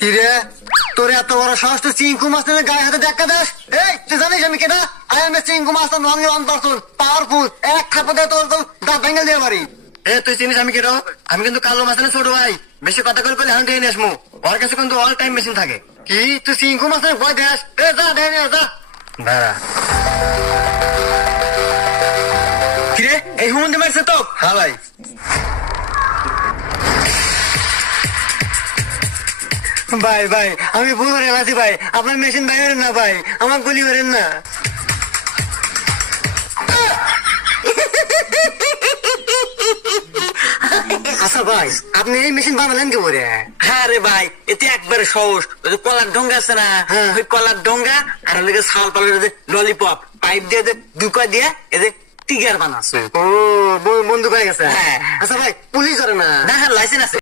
কি রে, তোর এত বড় সাহস, তুই চিঙ্কু মাস্টারের গায়ে হাতে দেখা দাস? এই তুই জানিস আমি কেটা? I M A Chinku master, only 1%, powerful. এক থাপড়ে তোর দাঁত ভেঙে দিয়ে পারি। এ তুই চিনিস আমি কেটা? আমি কিন্তু কালো মাস্টারের ছোট ভাই। বেশি কথা করে হান্ডে নিয়ে আসমু। ওর কাছে কিন্তু অল টাইম মেশিন থাকে। কি তুই চিঙ্কু মাস্টারের ভয় দেস? এ যা দেয় যা দাঁড়া। কিরে, এই হুমন্দি মারছে তো? হ্যাঁ ভাই। ভাই ভাই আমি ভুল করে গেছি ভাই, আপনার মেশিন বাইরেন না ভাই, আমার গুলি করেন না। আচ্ছা ভাই, আপনি এই মেশিন বানালেন কি করে? হ্যাঁ রে ভাই, এতে একবারে সহজ। ওই যে কলার ডোঙ্গা আছে না, হ্যাঁ। ওই কলার ডোঙ্গা আর ওই শাল পালের ললিপপ পাইপ দিয়ে দুকা দিয়ে এদের টিগার বানাচ্ছে। ও বন্দুক হয়ে গেছে। হ্যাঁ। আচ্ছা ভাই, পুলিশ ধরে না? না হ্যাঁ, লাইসেন্স আছে।